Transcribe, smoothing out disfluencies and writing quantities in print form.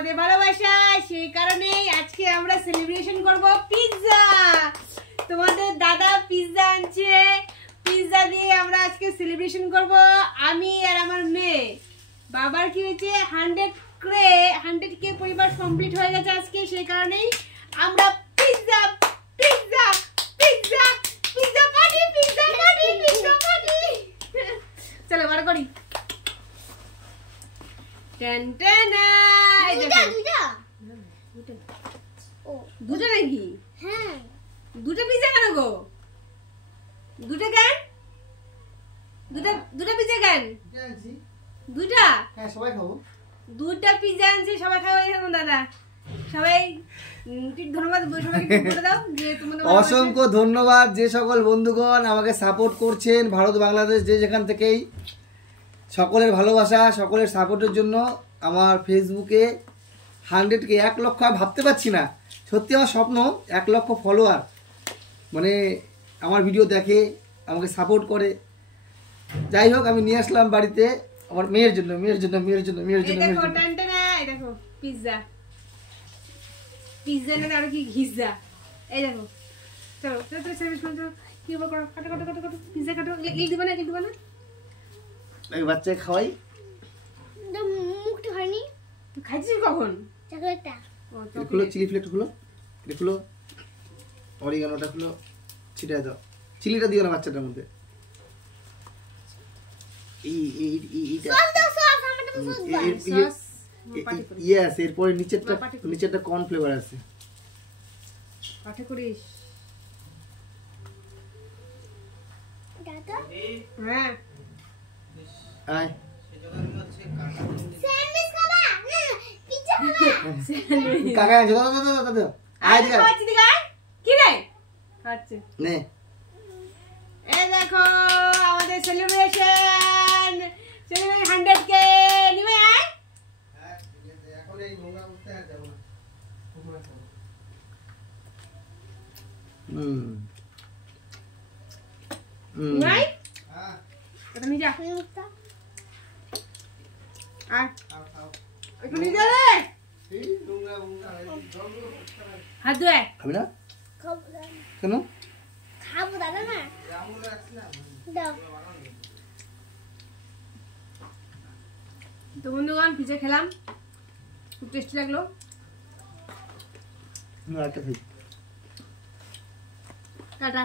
তোমাদের ভালোবাসা, সেই কারণেই আজকে আমরা সেলিব্রেশন করব পিৎজা। তোমাদের দাদা পিৎজা আনছে, পিৎজা দিয়ে আমরা আজকে সেলিব্রেশন করব আমি আর আমার মেয়ে। বাবার কি হয়েছে 100K পরিবার কমপ্লিট হয়ে গেছে আজকে, সেই কারণেই আমরা pizza pizza pizza pizza party pizza party pizza party. চলো বার করি। টেন টেন দুটো নাকি? হ্যাঁ দুটো পিৎজা কেন গো? দুটো কেন? দুটো পিৎজা কেন? দুটা? হ্যাঁ সবাই খাবো। দুটা পিৎজা আনছি, সবাই খাওয়াই থাকো দাদা। সবাই ধন্যবাদ সবাইকে বলে দাও যে তোমাদের অসংখ্য ধন্যবাদ যে সকল বন্ধুগণ আমাকে সাপোর্ট করছেন ভারত বাংলাদেশ যে যেখান থেকেই। সকলের ভালোবাসা, সকলের সাপোর্টের জন্য আমার ফেসবুকে 100K 1 লক্ষ আমি ভাবতে পারছি না, সত্যি আমার স্বপ্ন 1 লক্ষ ফলোয়ার, মানে আমার ভিডিও দেখে আমাকে সাপোর্ট করে। যাই হোক আমি নিয়ে আসলাম বাড়িতে আমার মেয়ের জন্য মেয়ের জন্য মেয়ের জন্য মেয়ের জন্য দেখো টানটানা। এই দেখো পিৎজা পিৎজা না আর কি ঘিজা। এই দেখো চলো চলো সার্ভিস করো, কি করো কাটো কাটো কাটো কাটো পিৎজা কাটো। লিখ দিবা না, লিখ দিবা না? এই বাচ্চাকে খাওয়াই। মুখটা হয়নি তো খাইছিস কখন? চকলেটটা খুলো, চিলি ফ্লেক্স খুলো, এটা খুলো, অরিগানোটা খুলো, ছিটায় দাও। চিলিটা দিও না বাচ্চাটার মধ্যে। ইয়েস, এরপরে নিচেরটা কর্ন ফ্লেভার আছে। পাঠে করিস হ্যাঁ আয় কাকা আছে দাদা আয় দিগা খাচ্ছি দিগা কি রে খাচ্ছে নে। এই দেখো আমাদের সেলিব্রেশন 100K নিবে। আয় এখন এই নোংরা উঠতে আর যাব না। নাই হ্যাঁ এটা নিয়ে যা আর এটা নিয়ে যা রে। এই নোংরা হাত ধুয়ে খাবি না? কেন খাবো দাদা না দাও। তো বন্ধুগণ পিৎজা খেলাম, খুব টেস্টি লাগলো। না একটা খাই। টাটা।